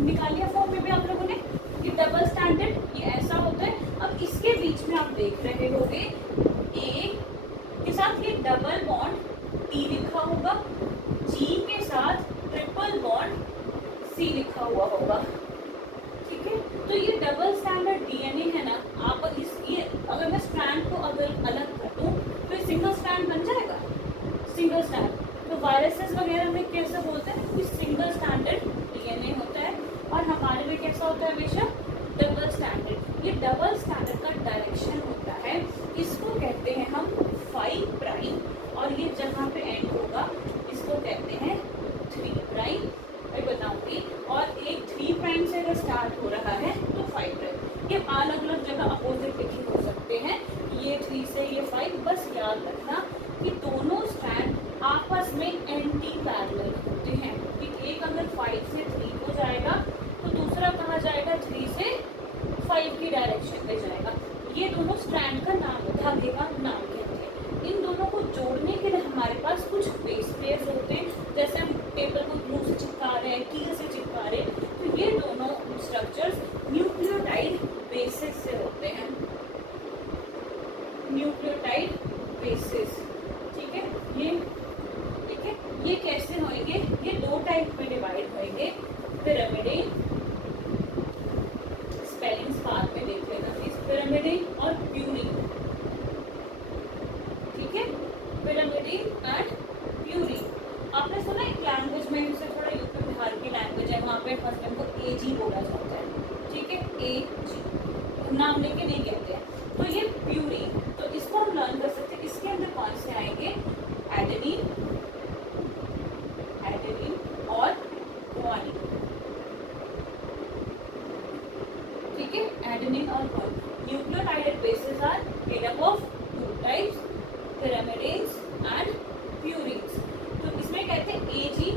निकाल लिया फॉर्म में भी आप लोगों ने। ये डबल स्टैंडर्ड ये ऐसा होता है। अब इसके बीच में आप देख रहे होगे ए के साथ ये डबल बॉन्ड टी लिखा होगा, जी के साथ ट्रिपल बॉन्ड सी लिखा हुआ होगा। ठीक है, तो ये डबल स्टैंडर्ड डीएनए है ना, आप ये अगर मैं स्ट्रैंड को अगर अलग कर दूं तो ये सिंगल स्ट्रैंड बन जाएगा, सिंगल स्ट्रैंड। तो वायरसेस वगैरह में कैसे बोलते हैं कि सिंगल स्टैंडर्ड डीएनए होता है, और हमारे में कैसा होता है हमेशा डबल स्टैंडर्ड। ये डबल स्टैंडर्ड का डायरेक्शन होता है, इसको कहते हैं हम 5 प्राइम, और ये जहाँ पे एंड होगा इसको कहते हैं 3 प्राइम। मैं बताऊंगी, और एक 3 प्राइम से अगर स्टार्ट हो रहा है तो 5 प्राइम। ये अलग अलग जगह अपोजिट लिखे हो सकते हैं, ये 3 से ये 5। बस याद रखना कि दोनों स्ट्रैंड आपस में एंटी पैरेलल होते हैं कि एक अगर 5 से 3 को जाएगा तो दूसरा कहाँ जाएगा 3 से 5 की डायरेक्शन में जाएगा। ये दोनों स्ट्रैंड का नाम धागे का नाम कहते हैं। इन दोनों को जोड़ने के लिए हमारे पास कुछ बेस पेयर्स होते हैं, जैसे हम पेपर को ग्लू से चिपका रहे हैं, कील से चिपका रहे हैं, तो ये दोनों स्ट्रक्चर्स न्यूक्लियोटाइड बेसिस से होते हैं, न्यूक्लियोटाइड बेसिस। ठीक है, ये कैसे होंगे, ये 2 टाइप में डिवाइड होंगे, पिरामिडिन, स्पेलिंग्स बाद में देख लेना प्लीज, पिरामिडिन और प्यूरिन। ठीक है, पिरामिडिन एंड प्यूरिन। आपने सुना एक लैंग्वेज में, जैसे थोड़ा यूपी बिहार की लैंग्वेज है, वहाँ पे हस्बैंड को एजी बोला जाता है। ठीक है, एजी नाम लेके नहीं कहते हैं। तो ये प्यूरिन, तो इसको हम लर्न कर सकते हैं। इसके अंदर कौन से आएंगे, एडेनिन और ग्वानिन। ठीक है, एडेनिन और guanine. Nucleotide bases are made up of 2 types, pyrimidines and purines. तो इसमें कहते हैं एजी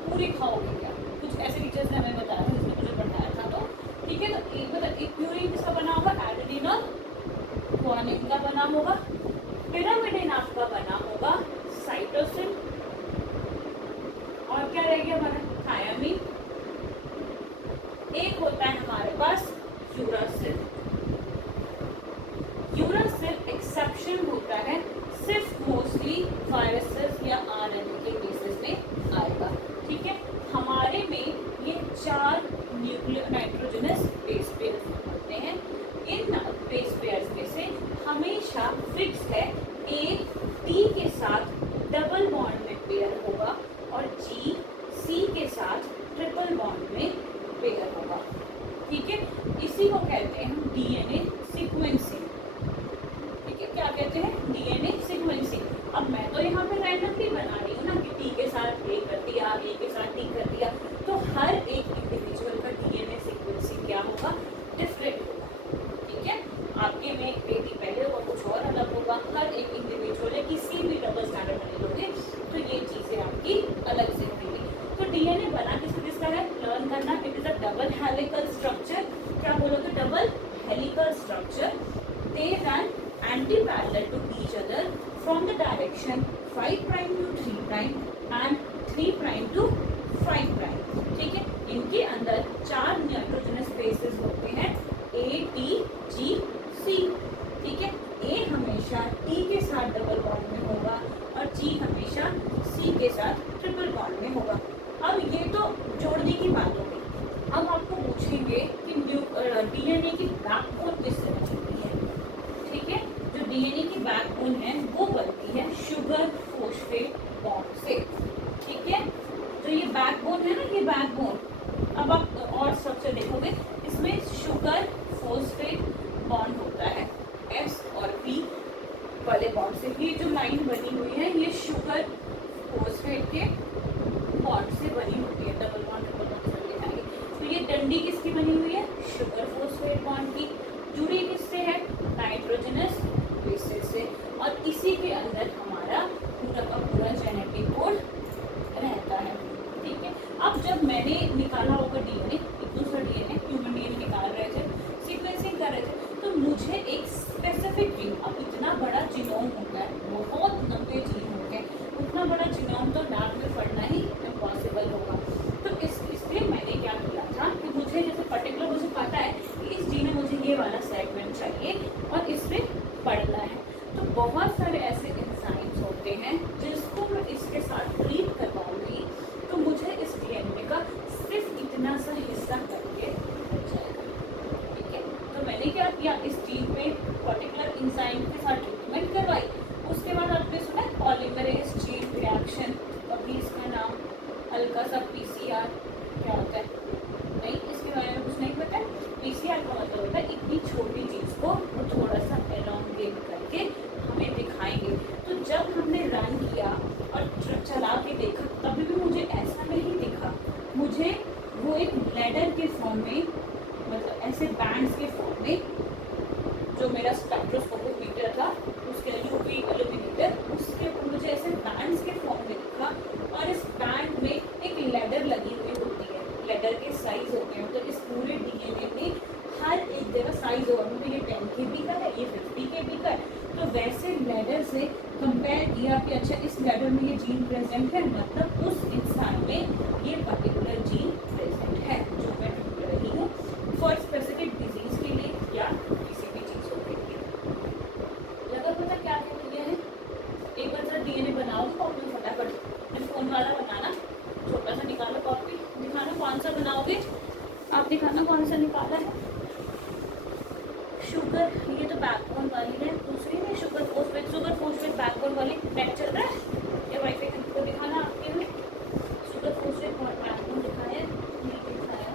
पूरे खाओगे क्या, कुछ ऐसे टीचर्स ने हमें बताया था जिसने मुझे पढ़ाया था। तो ठीक है, तो एक प्यूरिन किसका बना होगा, एडेनिन और ग्वानिन का बना होगा। पिरामिडिन आपका बना होगा साइटोसिन, और क्या रह गया हमारा, थायमिन। एक होता है हमारे पास यूरासिल। यूरासिल एक्सेप्शन होता है, सिर्फ मोस्टली वायरसेस या आरएनए के केसेस में आएगा। ठीक है, हमारे में ये 4 नाइट्रोजनस बेस पेयर्स होते हैं। इन बेस पेयर्स में से हमेशा फिक्स है ए टी के साथ डबल बॉन्ड में पेयर होगा, और जी सी के साथ ट्रिपल बॉन्ड में पेयर होगा। ठीक है, इसी को कहते हैं हम डीएनए सीक्वेंसिंग। ठीक है, क्या कहते हैं, डीएनए सीक्वेंसिंग। अब मैं तो यहाँ पे रैंडमली बना रही हूँ ना कि टी के साथ ए कर दिया, ए के साथ टी कर दिया, तो हर एक इंडिविजुअल का डीएनए सीक्वेंसिंग क्या होगा, डिफरेंट होगा। ठीक है, आपके में एक बेटी पहले होगा, कुछ और अलग होगा। हर एक इंडिविजुअल है, किसी भी डबल स्टैंडर्ड बने लोगे तो ये चीज़ें आपकी अलग से होंगी। तो डीएनए बना किसका है, लर्न करना। It is a double helical structure. क्या बोलोगे, double helical structure. They run anti parallel to each other from the direction 5 prime to 3 prime and 3 prime to 5 prime. ठीक है, इनके अंदर 4 नाइट्रोजनस बेसेस होते हैं, ए टी जी सी। ठीक है, ए हमेशा टी के साथ डबल बॉन्ड में होगा, और जी हमेशा सी के साथ ट्रिपल बॉन्ड में होगा। अब ये तो जोड़ने की बात होगी। अब आपको पूछेंगे कि डीएनए की बैकबोन किससे बनती है। ठीक है, जो डीएनए की बैकबोन है वो बनती है शुगर फॉस्फेट बॉन्ड से। ठीक है, जो ये बैकबोन है ना, ये बैकबोन, अब आप और स्ट्रक्चर देखोगे, इसमें शुगर फॉस्फेट बॉन्ड होता है, एस और पी वाले बॉन्ड से। ये जो लाइन बनी हुई है ये शुगर फॉस्फेट के बॉन्ड से बनी होती है, डबल बॉन्ड से दिखाएंगे। तो ये डंडी किसकी बनी हुई है, शुगर फॉस्फेट बॉन्ड की। जुड़ी किससे है, नाइट्रोजनस बेसिस से, और इसी के अंदर हमारा पूरा का पूरा जेनेटिक कोड रहता है। ठीक है, अब जब मैंने निकाला होगा डीएनए, एक दूसरा डीएनए, ह्यूमन डीएनए निकाल रहे थे, सीक्वेंसिंग कर रहे थे, तो मुझे एक स्पेसिफिक जीन, अब इतना बड़ा जीनोम होता है, बहुत लंबे जीन होते हैं, उतना बड़ा जीनोम तो लैब में पढ़ना ही इम्पॉसिबल होगा। तो इसलिए मैंने क्या किया था कि वो एक लैडर के फॉर्म में, मतलब ऐसे बैंड्स के फॉर्म में, जो मेरा स्पेक्ट्रोस्कोपिक मीटर था उसके यूवी इल्यूमिनेटर, उसके ऊपर मुझे ऐसे बैंड्स के फॉर्म में दिखा, और इस बैंड में एक लैडर लगी हुई होती है, लैडर के साइज होते हैं, तो इस पूरे डीएनए में हर एक जगह साइज होगा, मतलब ये 10 KB का है, ये 50 KB का है, तो वैसे लैडर से कंपेयर किया कि अच्छा इस लैडर में ये जीन प्रेजेंट है, मतलब उस इंसान में ये पर्टिकुलर जीन प्रेजेंट है जो मैं ढूंढ रही हूँ फॉर स्पेसिफिक डिजीज के लिए या किसी भी चीज़ों के लिए। लगा पता क्या क्या दिया है? एक बार जरा डीएनए बनाओ कॉपी में फटाफट, फोन वाला बनाना, छोटा सा निकालो कॉपी, दिखाना कौन सा बनाओगे आप, दिखाना कौन सा निकाला है। शुगर, ये तो बैकबोन वाली है, दूसरी में शुगर फोस्फेट बैकबोन वाली नेट चल रहा है या वाईफाई को दिखाना आपके में, शुगर फोस्फेट बैकबोन दिखाया नहीं दिखाया,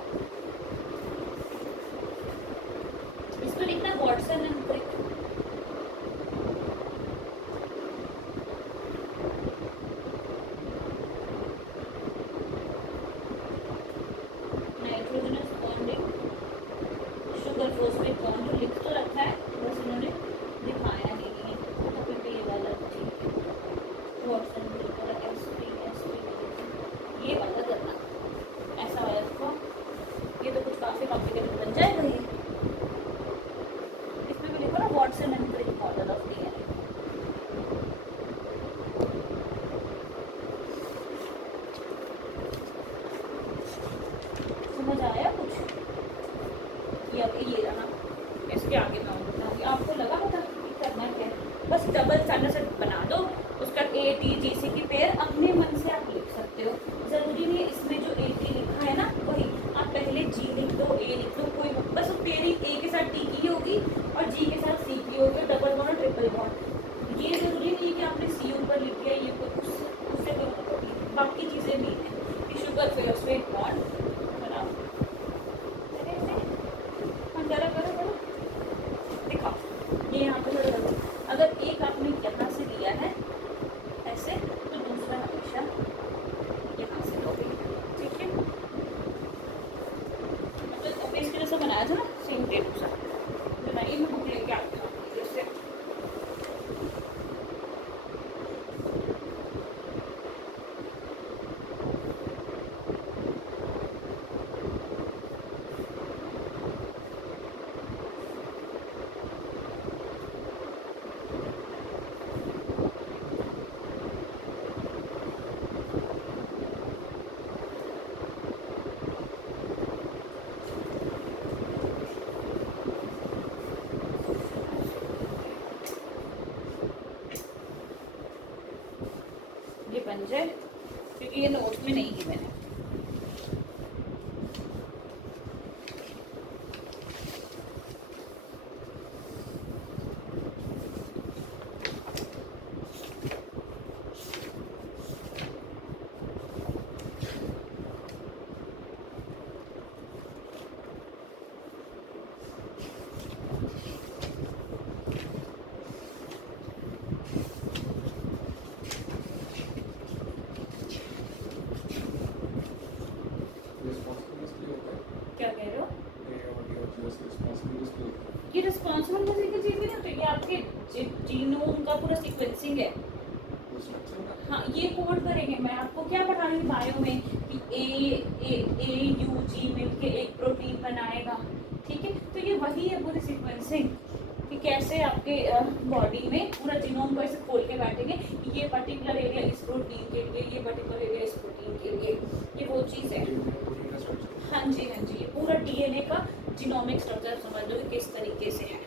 इस पर लिखना WhatsApp number, nitrogenous bonding sugar phosphate bond लिख तो रखा है, बस उन्होंने दिखाया नहीं है, तो फिर भी ये वाला ठीक है, व्हाट्सएप नंबर ये वाला करना, ऐसा वाला देखो, ये तो कुछ काफ़ी कॉम्प्लिकेटेड बन जाएगा ये, इसमें भी लिखो ना WhatsApp number model of DNA, समझ आया कुछ? ये रहा, इसके आगे मैं बताऊँगी, आपको लगा पता करना क्या है, बस डबल स्टैंडर्ड सेट बना दो, उसका ATGC की पेयर अपने मन से आप लिख सकते हो, ज़रूरी नहीं इसमें जो AT लिखा है ना वही, आप पहले G लिख दो, A लिख दो, कोई बस पेयरिंग A के साथ T की होगी और G के साथ C की होगी, डबल बॉन्ड और ट्रिपल बॉन्ड, ये ज़रूरी नहीं है कि आपने C ऊपर लिख दिया, ये उससे कोई मतलब नहीं, बाकी चीज़ें भी हैं कि शुगर फोस्फेट बॉन्ड बनाओ, करो करो करो दिखाओ, ये यहाँ पे थोड़ा अगर एक आपने यहाँ से लिया है ऐसे, तो दूसरा हमेशा यहाँ से लोगे, ठीक है, मतलब अब इसके जैसा बनाया था ना सेम टेप सा बनाइए, मैं बुक लेके आती हूँ जैसे, ये बन जाए, क्योंकि ये नोट में नहीं की मैंने, क्या कह रहे हो? ये रिस्पॉन्सिबल बेसिकली चीज़ नहीं होती, ये आपके जीनोम का पूरा सीक्वेंसिंग है, हाँ ये कोड करेंगे, मैं आपको क्या पढ़ा रही हूँ बायो में कि AUG मिलके एक प्रोटीन बनाएगा, ठीक है, तो ये वही है पूरी सीक्वेंसिंग कि कैसे आपके बॉडी में पूरा जीनोम को ऐसे खोल के बैठेंगे, ये पर्टिकुलर एरिया इस प्रोटीन के लिए, ये पर्टिकुलर एरिया इस प्रोटीन के लिए, ये वो चीज़ है। हाँ जी हाँ जी, ये पूरा डीएनए का जीनोमिक स्ट्रक्चर समझ लो कि किस तरीके से है।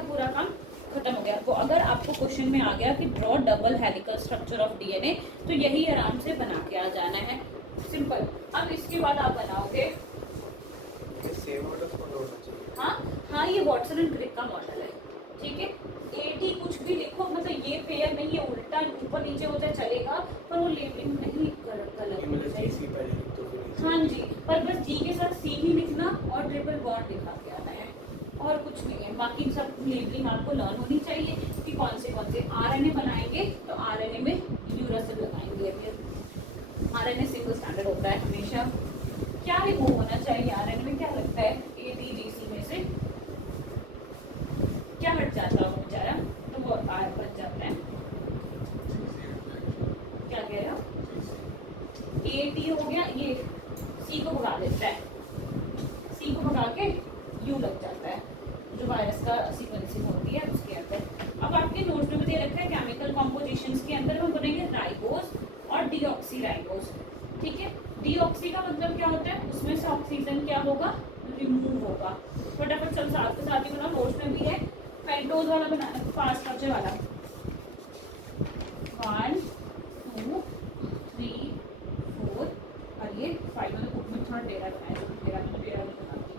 आपका पूरा काम खत्म हो गया। वो अगर आपको क्वेश्चन में आ गया कि draw double helical structure of DNA, तो यही आराम से बना के आ जाना है, सिंपल। अब इसके बाद आप बनाओगे, हाँ हाँ, ये वॉटसन एंड क्रिक का मॉडल है, ठीक है। एटी कुछ भी लिखो, मतलब ये पेयर नहीं, ये उल्टा ऊपर नीचे हो जाए चलेगा, पर वो लेबलिंग नहीं गलत होनी चाहिए। हाँ जी, पर बस जी के साथ सी ही लिखना और ट्रिपल बॉन्ड लिखा के आना है, और कुछ नहीं है। बाकी सब लेबलिंग आपको लर्न होनी चाहिए कि कौन से आरएनए बनाएंगे, तो आरएनए में यूरासिल लगाएंगे। फिर आरएनए सिंगल स्टैंडर्ड होता है हमेशा। क्या रिमूव होना चाहिए आरएनए में, क्या लगता है एटीजीसी में से क्या हट जाता है बेचारा, तो वो आर बच जाता है। क्या कह रहे हो, एटी हो गया, ये सी को भगा देता है, सी को भगा के यू लग जाता है, जो वायरस का सीक्वेंसिंग होती है उसके अंदर। अब आपके नोट्स में दे रखा है केमिकल कॉम्पोजिशंस के अंदर हम बनेंगे राइबोस और डीऑक्सी राइबोस, ठीक है। डीऑक्सी का मतलब क्या होता है, उसमें से ऑक्सीजन क्या होगा, रिमूव होगा। फटाफट सब साथ के साथ ही बनाओ, नोट्स में भी है। पेंटोज वाला बनाना, फास्ट स्ट्रक्चर वाला, 1 2 3 4 और ये 5, मतलब बुक में थोड़ा डेरा बनाया, डेरा बनाती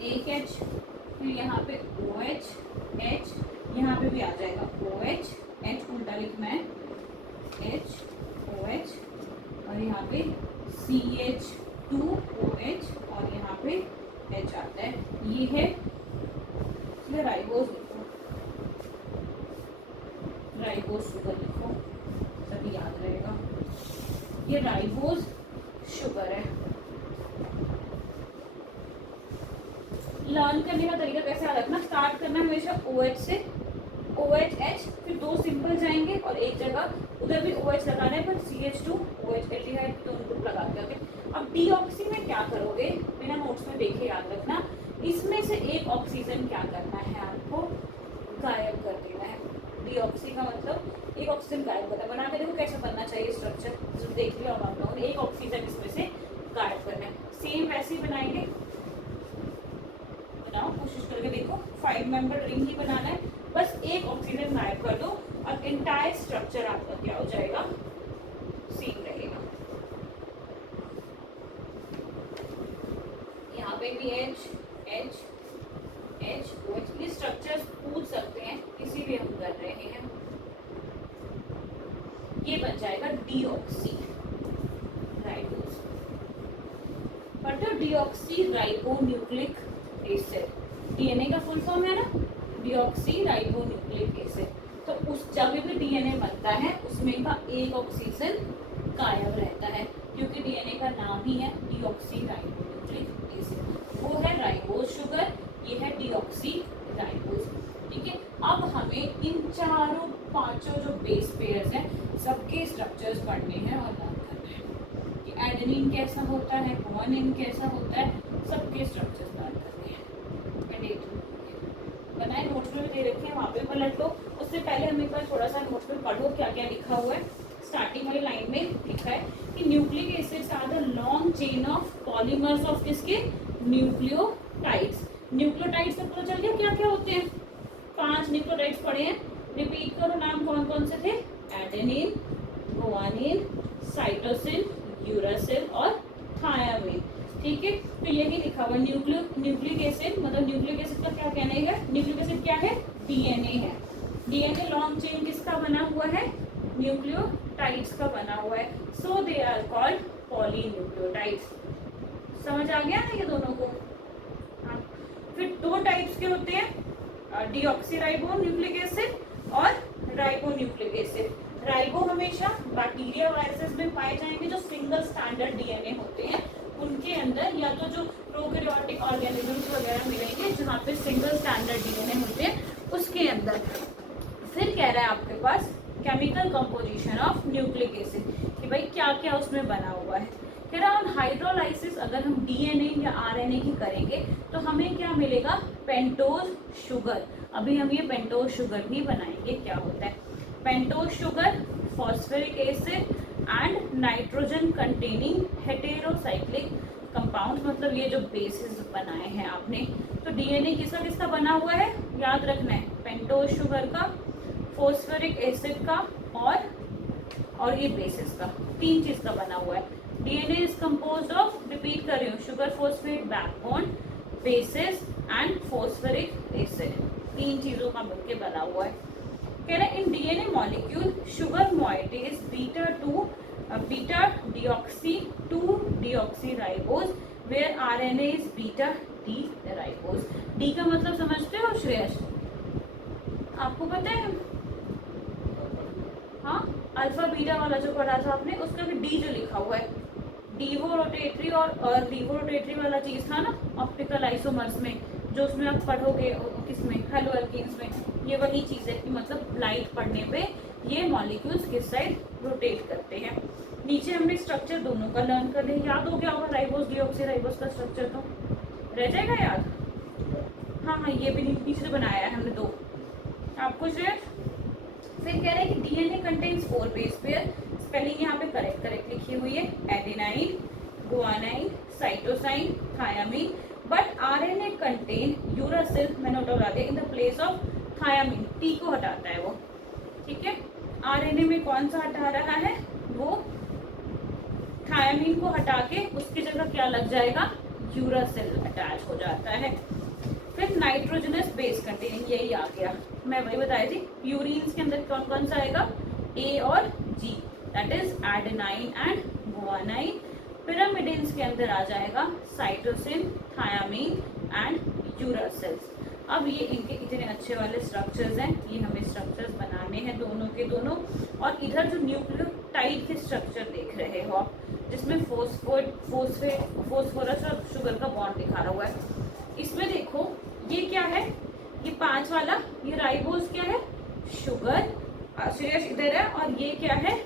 ये एक एच, फिर यहाँ पे ओ एच एच, यहाँ पे भी आ जाएगा ओ एच एच, उल्टा लिखना है एच ओ एच, और यहाँ पे C H two O H, और यहाँ पे एच आता है। ये है राइबोस, लिखो राइबोस शुगर लिखो, सभी याद रहेगा। ये राइबोस शुगर है। लर्न करने का तरीका कैसे याद रखना, स्टार्ट करना हमेशा OH से, OH H, फिर 2 सिंपल जाएंगे और एक जगह उधर भी OH लगाना है, पर CH2 OH एल्डिहाइड तो ग्रुप लगा के आगे। अब डीऑक्सी में क्या करोगे, बिना नोट्स में देखे याद रखना, इसमें से एक ऑक्सीजन क्या करना है, आपको गायब कर देना है। डीऑक्सी का मतलब एक ऑक्सीजन गायब करना है। बना के देखो कैसे बनना चाहिए स्ट्रक्चर, जो देख लिया होगा आप लोगों ने। एक ऑक्सीजन इसमें से गायब करना है, सेम वैसे ही बनाएंगे, बनाओ कोशिश करके देखो। 5 मेंबर रिंग ही बनाना है, बस एक ऑक्सीजन गायब कर दो और इंटायर स्ट्रक्चर आपका क्या हो जाएगा, सेम रहेगा। यहाँ पे भी एच एच एच OH, ये स्ट्रक्चर्स पूछ सकते हैं, किसी भी हम कर रहे हैं। ये बन जाएगा डीऑक्सी राइबोस, पर deoxy ribo nucleic acid, DNA का फुल फॉर्म है ना, डीऑक्सी राइबो न्यूक्लिक एसिड। तो उस जब भी डीएनए बनता है उसमें का एक ऑक्सीजन गायब रहता है, क्योंकि डीएनए का नाम ही है डीऑक्सी राइबो न्यूक्लिक एसिड। वो है राइबोस शुगर, ये है डीऑक्सी राइबोस, ठीक है। अब हमें इन चारों पांचों जो बेस पेयर्स हैं सबके स्ट्रक्चर्स पढ़ने हैं और लर्न करने हैं कि एडेनिन कैसा होता है, गुआनिन कैसा होता है, सबके स्ट्रक्चर्स लर्न करने हैं। बनाए नोट्स में भी दे रखे हैं, वहाँ पे पलट लो। उससे पहले हम एक बार थोड़ा सा नोट्स में पढ़ो क्या क्या लिखा हुआ है। स्टार्टिंग वाली लाइन में लिखा है कि nucleic acids are the long chain of polymers of किसके, न्यूक्लियोटाइड्स। न्यूक्लियोटाइड्स का पता चल गया क्या क्या होते हैं, 5 न्यूक्लियोटाइड्स पढ़े हैं, रिपीट करो नाम कौन कौन से थे, एडेनिन, गुआनिन, साइटोसिन, यूरासिल और थायामिन, ठीक है। तो यही लिखा हुआ न्यूक्लिक एसिड, मतलब न्यूक्लिक एसिड का क्या कहना है, न्यूक्लिक एसिड क्या है, डीएनए है। डीएनए लॉन्ग चेन किसका बना हुआ है, न्यूक्लियोटाइड्स का बना हुआ है, सो दे आर कॉल्ड पॉलीन्यूक्लियोटाइड्स। समझ आ गया ना ये दोनों को। हाँ, फिर 2 टाइप्स के होते हैं, डीऑक्सीराइबो न्यूक्लिक एसिड और राइबो न्यूक्लिक एसिड। राइबो हमेशा बैक्टीरिया वायरसेस में पाए जाएंगे जो सिंगल स्टैंडर्ड डीएनए होते हैं, उनके अंदर या तो जो प्रोकैरियोटिक ऑर्गेनिजम्स वगैरह मिलेंगे जहाँ पे सिंगल स्टैंडर्ड डीएनए होते हैं उसके अंदर। फिर कह रहा है आपके पास chemical composition of nucleic acid, कि भाई क्या क्या उसमें बना हुआ है। कह रहा है हाइड्रोलाइसिस अगर हम डीएनए या आरएनए की करेंगे तो हमें क्या मिलेगा, पेंटोज शुगर। अभी हम ये पेंटोज शुगर भी बनाएंगे, क्या होता है pentose sugar, phosphoric acid, and nitrogen containing heterocyclic compound, मतलब ये जो बेसिस बनाए हैं आपने, तो डीएनए किसका किसका बना हुआ है याद रखना है, पेंटोज शुगर का, फोस्फोरिक एसिड का और ये बेसिस का, 3 चीज का बना हुआ है। DNA is composed of, repeat कर रही हूँ, sugar phosphate backbone, basis and phosphoric acid, 3 चीजों का मिलकर बना हुआ है। कह रहे हैं in DNA molecule sugar moiety is beta deoxy 2 deoxyribose where RNA is beta D ribose. D का मतलब समझते हो श्रेयस, आपको पता है? हाँ, अल्फा बीटा वाला जो पढ़ा था आपने, उसका भी डी जो लिखा हुआ है, डीवो रोटेटरी और लीवो रोटेटरी वाला चीज था ना ऑप्टिकल आइसोमर्स में, जो उसमें आप पढ़ोगे किसमें, हेलो एल्केन्स में, ये वही चीज है कि मतलब लाइट पड़ने पे ये मॉलिक्यूल्स किस साइड रोटेट करते हैं। नीचे हमने स्ट्रक्चर दोनों का लर्न कर लिया, याद हो गया होगा राइबोस डीऑक्सीराइबोस का स्ट्रक्चर, तो रह जाएगा याद। हाँ, ये भी नीचे से बनाया है हमने 2, आपको श्रेय। फिर कह रहे हैं कि DNA contains 4 base pair, spelling यहाँ पे करेक्ट लिखी हुई है, adenine, guanine, cytosine, thiamine, but RNA contain uracil, मैंने उठा दिया, in the place of thiamine, T को हटाता है वो, ठीक है। आरएनए में कौन सा हटा रहा है, वो थायामीन को हटा के उसकी जगह क्या लग जाएगा, यूरासिल अटैच हो जाता है। फिर नाइट्रोजनस बेस कंटेनिंग, यही आ गया, मैं वही बताई थी, प्यूरिन्स के अंदर कौन कौन सा आएगा, ए और G, that is adenine and guanine. Pyrimidines के अंदर आ जाएगा साइटोसिन, थायामीन एंड यूरासिल्स। अब ये इनके इतने अच्छे वाले स्ट्रक्चर्स हैं, ये हमें स्ट्रक्चर्स बनाने हैं दोनों के दोनों। और इधर जो न्यूक्लियोटाइड के स्ट्रक्चर देख रहे हो आप, जिसमें फोस्फोरस और शुगर का बॉन्ड दिखा रहा हुआ है, इसमें देखो ये क्या है, ये 5 वाला, ये राइबोज क्या है, शुगर, श्रेयस इधर है, और ये क्या है,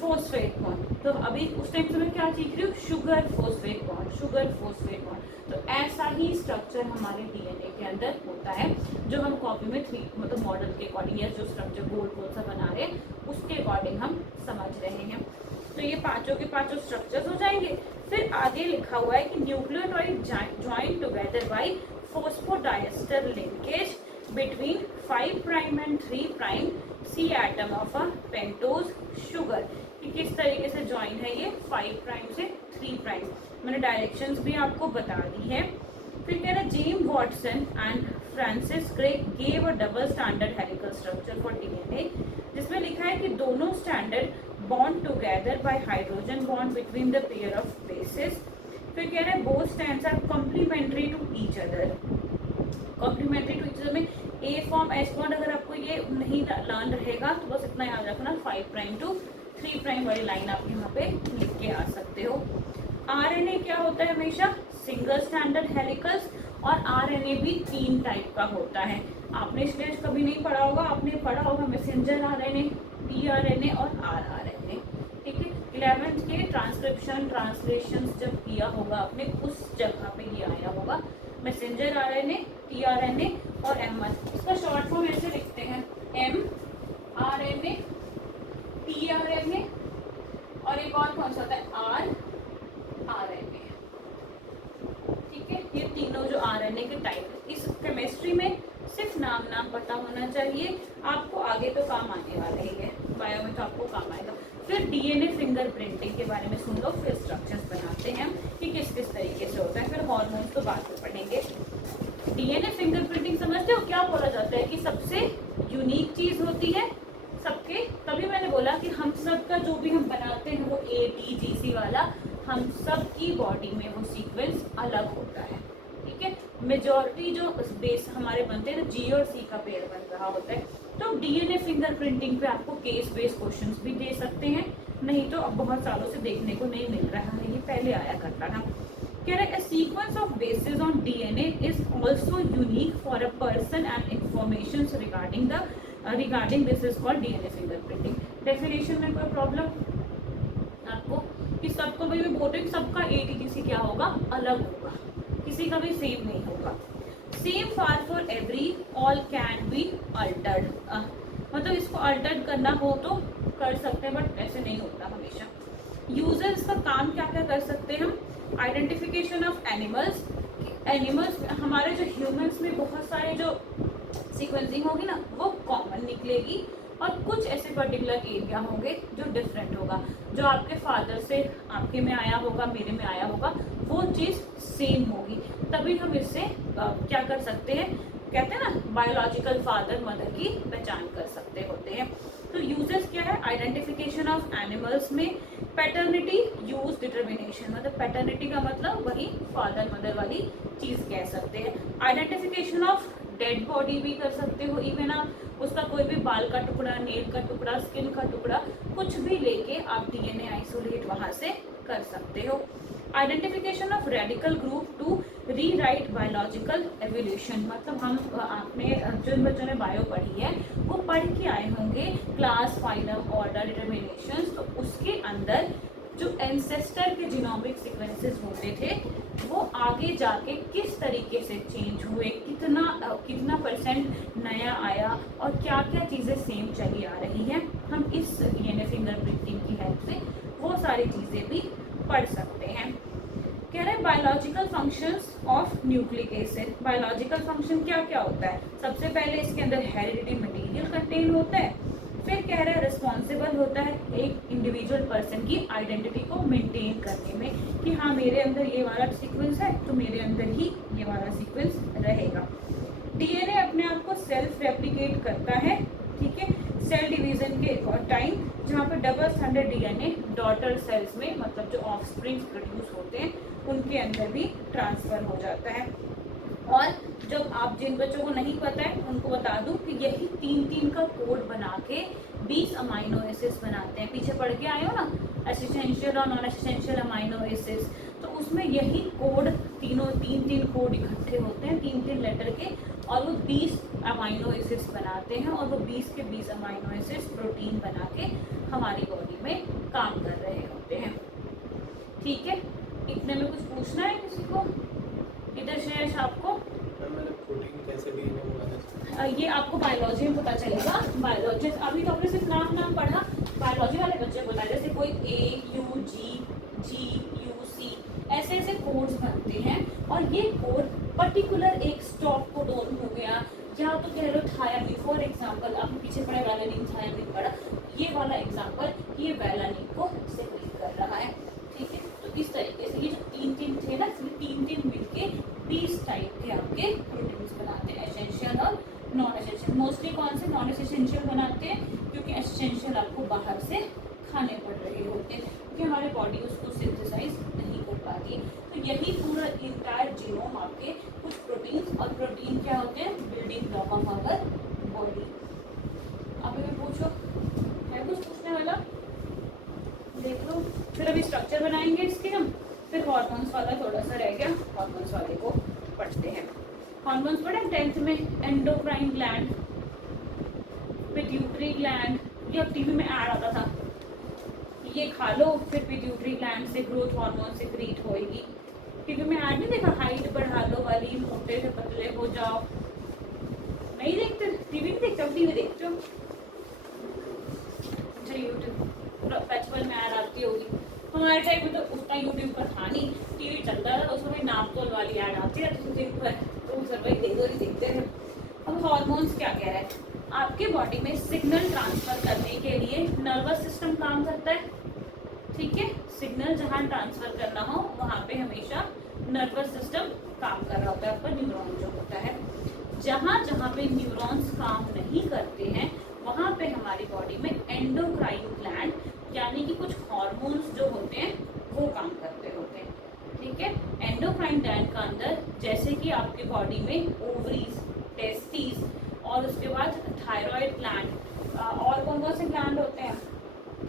फोस्फेट बॉन्ड। तो अभी उस टाइम से मैं क्या सीख रही हूँ, sugar phosphate bond, sugar phosphate bond. तो ऐसा ही स्ट्रक्चर हमारे डीएनए के अंदर होता है, जो हम कॉपी में 3 मतलब मॉडल के अकॉर्डिंग, या जो स्ट्रक्चर गोल गोल सा बना रहे हैं उसके अकॉर्डिंग हम समझ रहे हैं। तो ये पांचों के पांचों स्ट्रक्चर्स हो जाएंगे। फिर आगे लिखा हुआ है कि nucleotide join together by phosphodiester linkage between 5 prime and 3 prime C atom of a pentose sugar, कि किस तरीके से ज्वाइन है ये 5 प्राइम से 3 प्राइम। मैंने डायरेक्शंस भी आपको बता दी है। फिर कह रहा है James Watson and Francis Crick gave a double stranded helical structure for DNA, जिसमें लिखा है कि दोनों strands bond together by hydrogen bond between the pair of bases. फिर कह रहा है both strands are complementary to each other, complementary to each other में ए फॉर्म एच बॉन्ड, अगर आपको ये नहीं लर्न रहेगा तो बस इतना याद रखना, 5 प्राइम टू 3 प्राइम वाली लाइन आप यहाँ पे लिख के आ सकते हो। आरएनए क्या होता है, हमेशा सिंगल स्टैंडर्ड हेलिकल्स, और आरएनए भी 3 टाइप का होता है। आपने इसलिए कभी नहीं पढ़ा होगा, आपने पढ़ा होगा मैसेंजर आरएनए, टीआरएनए और आरआरएनए, ठीक है। 11th के ट्रांसक्रिप्शन ट्रांसलेशन जब किया होगा आपने, उस जगह पे ये आया होगा, मैसेंजर आरएनए, टीआरएनए और एमआर। इसका शॉर्ट फॉर्म ऐसे लिखते हैं, एम आरएनए, टीआरएनए और एक और कौन सा होता है, आरएनए, ठीक है। ये तीनों जो आरएनए के टाइप है, इस केमिस्ट्री में सिर्फ नाम पता होना चाहिए, आपको आगे तो काम आने वाला ही है, बायो में तो आपको काम आएगा। फिर डीएनए फिंगरप्रिंटिंग के बारे में सुन लो, फिर स्ट्रक्चर्स बनाते हैं कि किस किस तरीके से होता है। फिर हार्मोन्स तो बाद में पढ़ेंगे। डीएनए फिंगरप्रिंटिंग समझते हो क्या बोला जाता है, कि सबसे यूनिक चीज होती है सबके। तभी मैंने बोला कि हम सब का जो भी हम बनाते हैं वो ATGC वाला, हम सब की बॉडी में वो सीक्वेंस अलग होता है, ठीक है। मेजॉरिटी जो बेस हमारे बनते हैं, G और C का पेयर बन रहा होता है। तो डीएनए फिंगरप्रिंटिंग पे आपको केस बेस्ड क्वेश्चंस भी दे सकते हैं, नहीं तो अब बहुत सालों से देखने को नहीं मिल रहा है, ये पहले आया करता था। कह रहे sequence of basis on DNA is also unique for a person and information regarding this is called DNA fingerprinting. Definition में कोई प्रॉब्लम आपको, कि सबको भाई मैं बोल रही हूँ सबका ATGC क्या होगा, अलग होगा, किसी का भी सेम नहीं होगा। Same far for every, all can be altered. मतलब इसको अल्टर करना हो तो कर सकते हैं, बट ऐसे नहीं होता हमेशा। यूजर्स का काम क्या क्या कर सकते हैं हम? Identification of animals. एनिमल्स हमारे जो ह्यूमंस में बहुत सारे जो सीक्वेंसिंग होगी ना वो कॉमन निकलेगी, और कुछ ऐसे पर्टिकुलर एरिया होंगे जो डिफरेंट होगा। जो आपके फादर से आपके में आया होगा, मेरे में आया होगा, वो चीज़ सेम होगी, तभी हम इससे क्या कर सकते हैं, कहते हैं ना बायोलॉजिकल फादर मदर की पहचान कर सकते होते हैं। तो यूजेस क्या है? आइडेंटिफिकेशन ऑफ एनिमल्स में पैटर्निटी यूज डिटर्मिनेशन, मतलब पैटर्निटी का मतलब वही फादर मदर वाली चीज़ कह सकते हैं। आइडेंटिफिकेशन ऑफ डेड बॉडी भी कर सकते हो, इवन आप उसका कोई भी बाल का टुकड़ा, नेल का टुकड़ा, स्किन का टुकड़ा कुछ भी लेके आप डीएनए आइसोलेट वहाँ से कर सकते हो। Identification of radical group to rewrite biological evolution, मतलब हम आपने जिन बच्चों ने बायो पढ़ी है वो पढ़ के आए होंगे क्लास, फाइलम, ऑर्डर, डिटर्मिनेशन। तो उसके अंदर जो एंसेस्टर के जीनोमिक सीक्वेंसेस होते थे वो आगे जाके किस तरीके से चेंज हुए, कितना परसेंट नया आया, और क्या क्या चीज़ें सेम चली आ रही हैं, हम इस डीएनए फिंगरप्रिंटिंग की हेल्प से वो सारी चीज़ें भी पढ़ सकते हैं। कह रहे हैं biological functions of nucleic acid. Biological function क्या क्या होता है? सबसे पहले इसके अंदर हेरिडिटी मटेरियल कंटेन होता है, फिर कह रहा है रिस्पॉन्सिबल होता है एक इंडिविजुअल पर्सन की आइडेंटिटी को मेंटेन करने में, कि हाँ मेरे अंदर ये वाला सीक्वेंस है तो मेरे अंदर ही ये वाला सीक्वेंस रहेगा। डीएनए अपने आप को सेल्फ रेप्लिकेट करता है, ठीक है, सेल डिवीजन के टाइम, जहाँ पर double standard DNA daughter cells में, मतलब जो ऑफस्प्रिंग्स प्रोड्यूस होते हैं उनके अंदर भी ट्रांसफर हो जाता है। और जब आप जिन बच्चों को नहीं पता है उनको बता दूं कि यही 3-3 का कोड बना के 20 अमाइनो एसिड्स बनाते हैं। पीछे पढ़ के आए हो ना एसेंशियल और नॉन एसेंशियल अमाइनो एसिड्स, तो उसमें यही कोड तीनों 3-3 कोड इकट्ठे होते हैं 3-3 लेटर के, और वो 20 अमाइनो एसिड्स बनाते हैं, और वो 20 के 20 अमाइनो एसिड्स प्रोटीन बना के हमारी बॉडी में काम कर रहे होते हैं। ठीक है, इतने में कुछ पूछना है किसी को? इधर शेष आपको ये आपको बायोलॉजी में पता चलेगा। बायोलॉजी अभी तो आपने सिर्फ नाम पढ़ा, बायोलॉजी वाले बच्चे बताए जैसे कोई AUG, ऐसे ऐसे कोड्स बनते हैं, और ये कोड पर्टिकुलर एक स्टॉप कोडोन हो गया, या तो कह लो थायामीन, फॉर एग्जांपल आपने पीछे पढ़ा वैलानिन, थायामीन पढ़ा, ये वाला एग्जांपल ये वैलानिन को सेक्रेट कर रहा है। ठीक है, तो इस तरीके से ये जो 3-3 थे ना, 3-3 मिलके 20 टाइप के आपके प्रोटीन्स बनाते हैं, एसेंशियल और नॉन एसेंशियल। मोस्टली कौन से नॉन एसेंशियल बनाते हैं, क्योंकि एसेंशियल आपको बाहर से खाने पड़ रहे होते हैं, क्योंकि हमारी बॉडी उसको सिंथेसाइज नहीं कर पाती। तो यही पूरा इंटायर जीनोम आपके कुछ प्रोटीन्स, और प्रोटीन क्या होते हैं? Building block of our body. आप अगर पूछो है कुछ पूछने वाला देख लो। फिर अभी स्ट्रक्चर बनाएंगे इसके हम, फिर हॉर्मोन्स वाला थोड़ा सा रह गया, हॉर्मोन्स वाले को पढ़ते हैं। हॉर्मोन्स पढ़े 10th में, एंडोक्राइन ग्लैंड, पिट्यूटरी ग्लैंड, ये अब टीवी में ऐड आता था, ये खा लो फिर पिट्यूटरी ग्लैंड से ग्रोथ हार्मोन सिक्रीट होएगी। टीवी में ऐड नहीं देखा? हाइट बढ़ा लो वाली, मोटे से पतले हो जाओ। नहीं देखते? टीवी नहीं देखते? अब टीवी देखते हो? अच्छा, यूट्यूब पूरा फेस्टिवल में ऐड आती होगी। हमारे टाइम में तो उतना यूट्यूब पर था नहीं, टीवी चलता था, उसमें नाप तोल वाली ऐड आती रहती थी दिन भर, तो सर भाई देखते थे। अब हार्मोन्स क्या कह रहा है? आपके बॉडी में सिग्नल ट्रांसफर करने के लिए नर्वस सिस्टम काम करता है, ठीक है, सिग्नल जहाँ ट्रांसफर करना हो वहाँ पे हमेशा नर्वस सिस्टम काम कर रहा होता है, आपका न्यूरॉन जो होता है। जहाँ जहाँ पे न्यूरॉन्स काम नहीं करते हैं वहाँ पे हमारी बॉडी में एंडोक्राइन ग्लैंड यानी कि कुछ हार्मोन्स जो होते हैं वो काम करते होते हैं, ठीक है। एंडोक्राइन ग्लैंड का अंदर जैसे कि आपकी बॉडी में ओवरीज, टेस्टिस और उसके बाद थायराइड ग्लैंड, और कौन कौन से ग्लैंड होते हैं?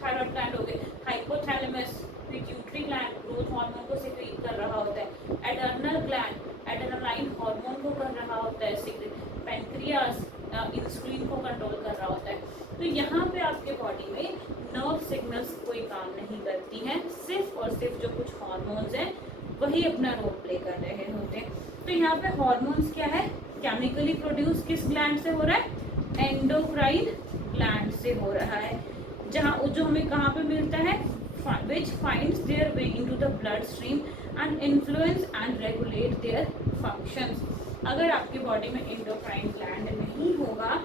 थायराइड ग्लैंड हो गए, hypothalamus, pituitary gland growth hormone को सिक्रीट कर रहा होता है, एडर्नल ग्लैंड एड्रेनालाइन हार्मोन को कर रहा होता है सिक्रीट, पेंक्रियास इंसुलिन को कंट्रोल कर रहा होता है। तो यहाँ पे आपके बॉडी में नर्व सिग्नल्स कोई काम नहीं करती हैं, सिर्फ और सिर्फ जो कुछ हार्मोन्स हैं वही अपना रोल प्ले कर रहे होते हैं। तो यहाँ पे हार्मोन्स क्या है? केमिकली प्रोड्यूस किस ग्लैंड से हो रहा है? एंडोक्राइन ग्लैंड से हो रहा है, जहाँ जो हमें कहाँ पे मिलता है, which finds their way into the bloodstream and influence and regulate their functions. अगर आपकी बॉडी में एंडोक्राइन ग्लैंड नहीं होगा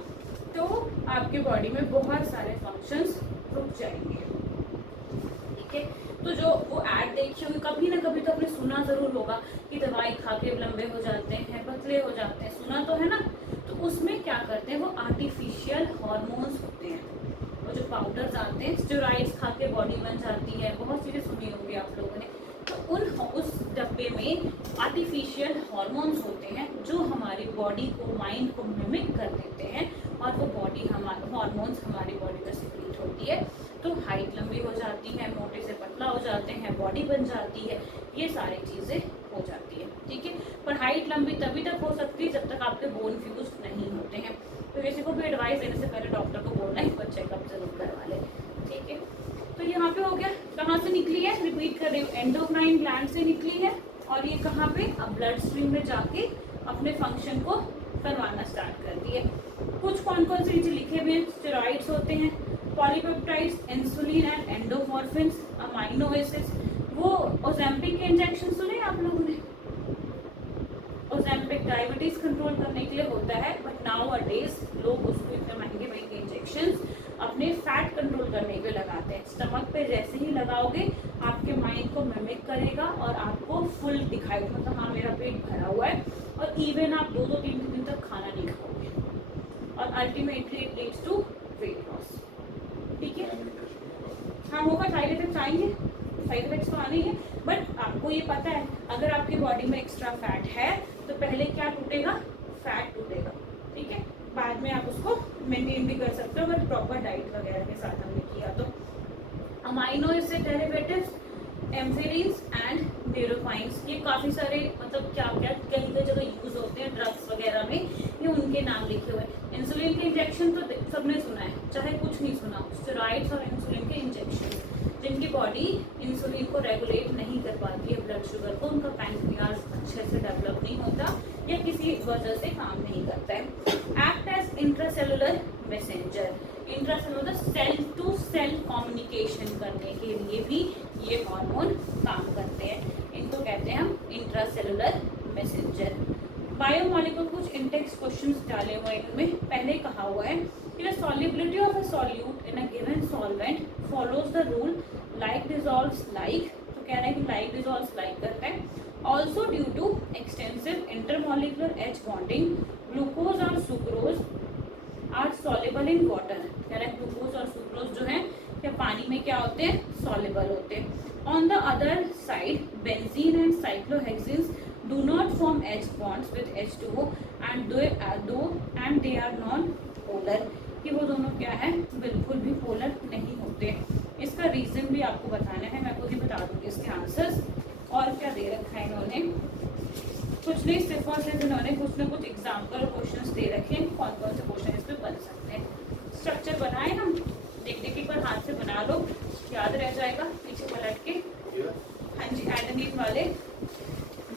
तो आपके बॉडी में बहुत सारे फंक्शंस रुक जाएंगे, ठीक है। तो जो वो ऐड देखी होगी कभी ना कभी तो आपने सुना जरूर होगा कि दवाई खा के लंबे हो जाते हैं, पतले हो जाते हैं, सुना तो है ना। तो उसमें क्या करते हैं, वो आर्टिफिशियल हार्मोन्स होते हैं, वो जो पाउडर्स आते हैं, स्टेरॉइड्स खा के बॉडी बन जाती है, बहुत चीज़ें सुनी होंगी आप लोगों ने। तो उस डब्बे में आर्टिफिशियल हार्मोन्स होते हैं जो हमारी बॉडी को, माइंड को मिमिक कर देते हैं और वो बॉडी हमारे हार्मोन्स हमारी बॉडी में सिक्रीट होती है, तो हाइट लंबी हो जाती है, मोटे से पतला हो जाते हैं, बॉडी बन जाती है, ये सारी चीज़ें हो जाती है, ठीक है। पर हाइट लंबी तभी तक हो सकती है जब तक आपके बोन फ्यूज नहीं होते हैं। तो किसी को भी एडवाइस देने से पहले डॉक्टर को बोलना है, एक चेकअप जरूर करवा ले, ठीक है। तो यहाँ पे हो गया, कहाँ से निकली है, रिपीट कर रही हूँ, एंडोक्राइन ग्लैंड से निकली है और ये कहाँ पे, अब ब्लड स्ट्रीम में जाके अपने फंक्शन को करवाना स्टार्ट कर दिए। कुछ कौन कौन से नीचे लिखे हुए हैं, स्टेरॉइड्स होते हैं, polypeptides, insulin and endomorphins, amino acids. वो ओज़ेम्पिक के इंजेक्शन सुने आप लोगों ने, ओज़ेम्पिक डायबिटीज कंट्रोल करने के लिए होता है, बट नाउ अ डेज लोग उसको इतने महंगे महंगे इंजेक्शन अपने फैट कंट्रोल करने के लगाते हैं। स्टमक पे जैसे ही लगाओगे आपके माइंड को मिमिक करेगा और आपको फुल दिखाई, मतलब हाँ मेरा पेट भरा हुआ है, और इवन आप 2-3 दिन तक खाना नहीं खाओगे और ultimately it leads to weight loss, ठीक है। हाँ होगा, साइड इफेक्ट्स आएंगे, साइड इफेक्ट्स तो आने ही है, बट आपको ये पता है अगर आपकी बॉडी में एक्स्ट्रा फैट है तो पहले क्या टूटेगा, फैट टूटेगा, ठीक है। बाद में आप उसको मेंटेन भी कर सकते हो अगर प्रॉपर डाइट वगैरह के साथ हमने किया तो। अमाइनो एसिड डेरिवेटिव्स, एम्फिलिन्स एंड न्यूरोफाइन्स, ये काफ़ी सारे मतलब क्या क्या कहीं कई जगह यूज़ होते हैं ड्रग्स वगैरह में, ये उनके नाम लिखे हुए हैं। इंसुलिन के इंजेक्शन तो सबने सुना है, चाहे कुछ नहीं सुना, स्टेरॉइड्स और इंसुलिन के इंजेक्शन, जिनकी बॉडी इंसुलिन को रेगुलेट नहीं कर पाती है, ब्लड शुगर को, उनका पैंक्रियाज अच्छे से डेवलप नहीं होता या किसी वजह से काम नहीं करता है। Act as intracellular messenger, intracellular cell to cell communication करने के लिए भी ये हार्मोन काम करते हैं, इनको कहते हैं हम इंट्रासेलुलर मैसेंजर। बायोमॉलिक्यूल कुछ इंटेक्स क्वेश्चंस डाले हुए हैं इनमें। पहले कहा हुआ है कि the solubility of a solute in a given solvent follows the rule like dissolves like, तो कह रहे हैं कि लाइक डिसॉल्व्स लाइक करता है। Also due to extensive intermolecular H bonding glucose और sucrose are soluble in water, कह रहे हैं ग्लूकोज और सुक्रोज जो है क्या पानी में क्या होते हैं, सॉल्युबल होते हैं। On the other side benzene and cyclohexenes do not form H bonds with H2O and they are non-polar, कि वो दोनों क्या है, बिल्कुल भी पोलर नहीं होते। इसका रीज़न भी आपको बताना है, मैं खुद ही बता दूँगी इसके आंसर्स। और क्या दे रखा है इन्होंने, कुछ नहीं, सिर्फ और सिर्फ इन्होंने कुछ ना कुछ एग्जाम्पल क्वेश्चन दे रखे हैं, कौन कौन से क्वेश्चन इस पर बन सकते हैं। स्ट्रक्चर बनाए हम, देख देख एक बार हाथ से बना लो, याद रह जाएगा, पीछे पलट के। हाँ जी, एडेनिन वाले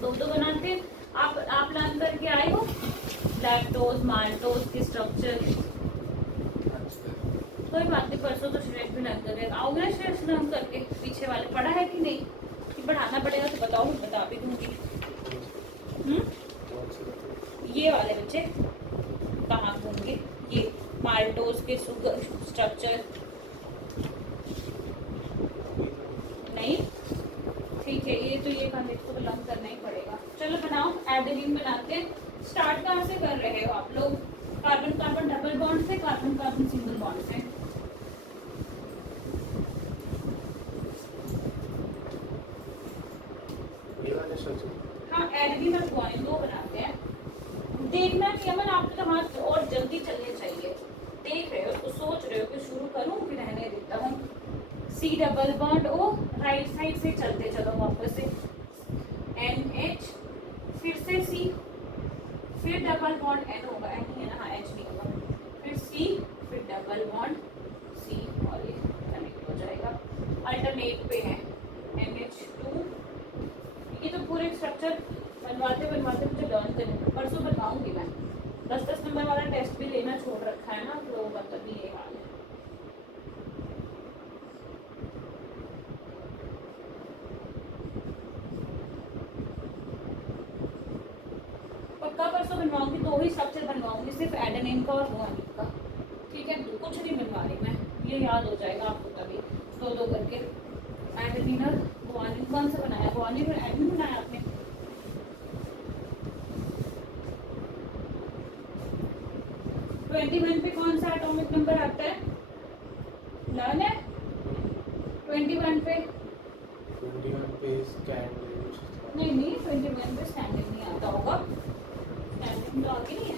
दो बनाते हैं, आप लर्न करके आए हो लैक्टोज माल्टोज के स्ट्रक्चर, कोई बात नहीं, परसों तो श्रेष्ठ भी लर्न कर आओगे ना, श्रेष्ठ लर्न करके। पीछे वाले पढ़ा है कि नहीं, कि पढ़ाना पड़ेगा तो बताओ, बता भी दूंगी। ये वाले बच्चे कहाँ होंगे, ये माल्टोज के स्ट्रक्चर नहीं, ठीक है, ये तो ये कंसेप्ट को लर्न करना ही पड़ेगा। चलो बनाओ, एडेनिन बनाते हैं। स्टार्ट कहाँ से कर रहे हो आप लोग, कार्बन कार्बन डबल बॉन्ड से, कार्बन कार्बन सिंगल बॉन्ड से। हाँ एडेनिन और गुआनिन दो बनाते हैं। देखना कि अमन आपके तो हाथ और जल्दी चलने चाहिए, देख रहे हो तो सोच रहे हो कि शुरू करूँ कि रहने देता हूँ। C double bond O, right side से चलते चलो वापस से, NH, फिर से C, फिर डबल बॉन्ड N होगा, N ही है ना, हाँ H नहीं होगा, फिर C, फिर डबल बॉन्ड C और ये कनेक्ट हो जाएगा। अल्टरनेट पे है NH2, ये तो पूरे स्ट्रक्चर बनवाते बनवाते मुझे लर्न करना, परसों बताऊंगी मैं। 10-10 नंबर वाला टेस्ट भी लेना छोड़ रखा है ना, तो मतलब ये हाल है। पक्का परसों बनवाऊंगी, 2 ही स्ट्रक्चर बनवाऊंगी, सिर्फ एडेनिन का और गुआनिन का, ठीक है। कुछ नहीं बनवा रही मैं, ये याद हो जाएगा आपको तभी, 2 करके। एडेनिन और गुआनिन कौन सा बनाया, गुआनिन और एडेनिन बनाया आपने? 21 पे कौन सा एटॉमिक नंबर आता है, लर्न है? 21 पे नहीं 21 पे स्टैंडिंग नहीं आता होगा, स्टैंडिंग तो आगे नहीं है।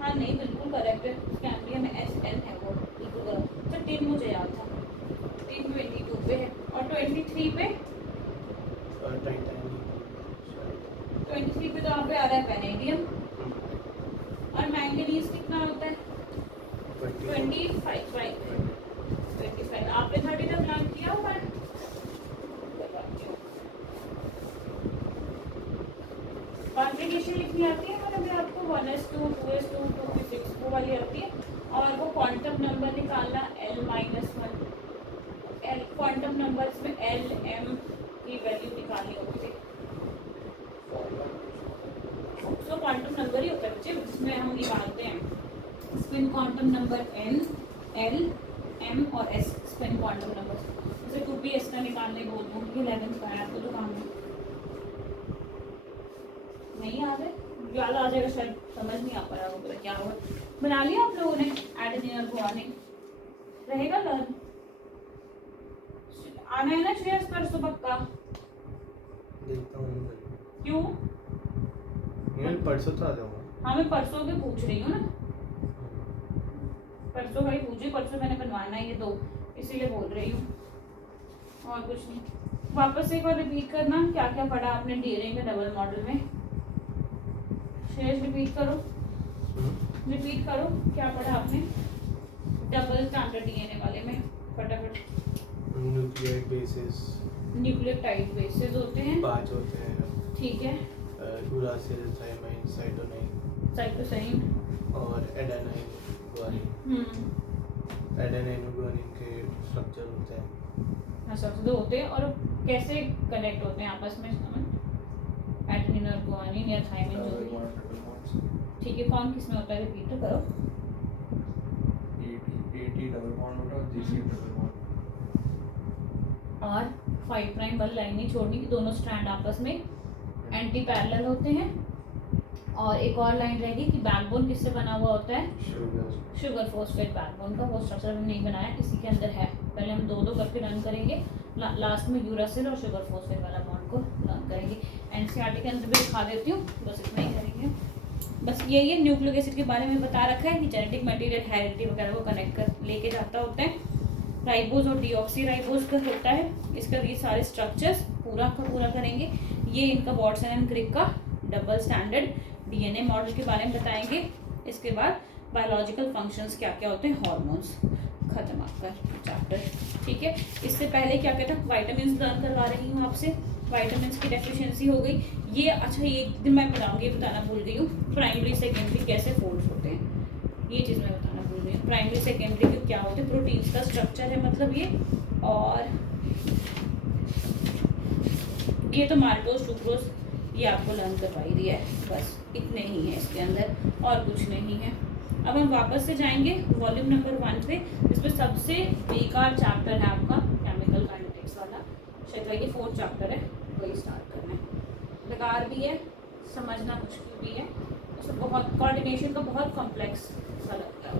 हाँ नहीं बिल्कुल करेक्ट है, स्कैंडियम SN है वो, बिल्कुल करेक्ट। तो 3 मुझे याद था, 3 22 पे है, और 23 पे 23 पे तो आप पे आ रहा है वेनेडियम, और मैंगनीज कितना होता है? 25 राइट, 25 आपने 30 तक प्लान किया हुआ है। कॉन्फ़िगरेशन लिखनी आती है मतलब भी आपको 1s2 2s2 2p6 वो वाली आती है, और वो क्वांटम नंबर निकालना L-1, L क्वांटम नंबर्स में L M की वैल्यू निकालनी होती है। तो क्वांटम नंबर ही होता है बच्चे, जिसमें हम निकालते हैं spin quantum number N L M और S स्पिन क्वांटम नंबर। जैसे 2p6 का निकालने बोल दूँ, ये 11th का है आपको तो काम नहीं याद है, याद आ जाएगा शायद, समझ नहीं आ पा रहा होगा क्या हुआ। बना लिया आप लोगों ने एडेनिन और गुआनिन, रहेगा लर्न? आना है ना श्रेयस परसों पक्का? देखता हूँ क्यों? मैं परसों तो आ जाऊँगा। हाँ मैं परसों के पूछ रही हूँ ना, परसों का ही पूछी, परसों मैंने बनवाना है ये 2, इसीलिए बोल रही हूँ, और कुछ नहीं। वापस एक बार रिपीट करना क्या क्या पढ़ा आपने डीएनए के डबल मॉडल में। शेष रिपीट करो क्या पढ़ा आपने डबल स्टैंडर्ड डीएनए वाले में, फटाफट। न्यूक्लियोटाइड बेसिस, न्यूक्लियोटाइड बेसिस होते हैं 5 होते हैं, ठीक है। यूरासिल, थायमाइन, साइटोसाइन और एडेनाइन गुआनिन। एडेनाइन और गुआनिन के स्ट्रक्चर होते हैं, हाँ सब 2 होते हैं, और कैसे कनेक्ट होते हैं आपस में, एडेनिन और गुआनिन या थायमाइन जो भी, ठीक है। कौन किस में होता है रिपीट तो करो। AT डबल बॉन्ड होता है, GC डबल बॉन्ड, और 5 प्राइम वाली लाइन नहीं छोड़नी कि दोनों स्ट्रैंड आपस में एंटी पैरेलल होते हैं। और एक और लाइन रहेगी कि बैकबोन किससे बना हुआ होता है, शुगर फॉस्फेट बैकबोन का, वो स्ट्रक्चर हमने नहीं बनाया, इसी के अंदर है। पहले हम 2 करके रन करेंगे, लास्ट में यूरासिल और शुगर फॉस्फेट वाला बॉन्ड को रन करेंगे। एनसीईआरटी के अंदर भी दिखा देती हूँ, बस इतना ही करेंगे। बस ये न्यूक्लिक एसिड के बारे में बता रखा है कि जेनेटिक मटेरियल हेरिडिटी वगैरह को कनेक्ट कर लेके जाता होता है। राइबोज और डीऑक्सी राइबोज का होता है, इसका ये सारे स्ट्रक्चर्स पूरा का पूरा करेंगे। ये इनका वाटसन एंड क्रिक का डबल स्टैंडर्ड डीएनए मॉडल के बारे में बताएंगे। इसके बाद बायोलॉजिकल फंक्शंस क्या क्या होते हैं, हार्मोन्स, खत्म आपका चैप्टर, ठीक है। इससे पहले क्या क्या था, वाइटामिन लर्न करवा रही हूँ आपसे, वाइटामिन की डेफिशिएंसी हो गई ये। अच्छा ये एक दिन मैं बताऊँगी, ये बताना भूल गई हूँ, प्राइमरी सेकेंडरी कैसे फोल्ड होते हैं, ये चीज़ मैं बताना भूल गई हूँ। प्राइमरी सेकेंडरी के क्या होते हैं, प्रोटीन्स का स्ट्रक्चर है मतलब ये, और ये तो माल्टोज सुक्रोज ये आपको लर्न करवाई दिया है, बस इतने ही है इसके अंदर और कुछ नहीं है। अब हम वापस से जाएंगे वॉल्यूम नंबर 1 पे, जिसमें सबसे बेकार चैप्टर है आपका केमिकल काइनेटिक्स वाला, शायद ये 4th चैप्टर है, वही स्टार्ट करना है। बेकार भी है, समझना मुश्किल भी है, उसमें बहुत कोऑर्डिनेशन का बहुत कॉम्प्लेक्स सा लगता है,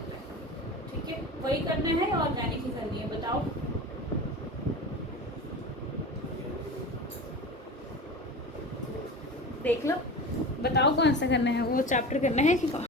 ठीक है। वही करना है, ऑर्गेनिक ही करनी है, बताओ। देख लो, बताओ कौन सा करना है, वो चैप्टर करना है कि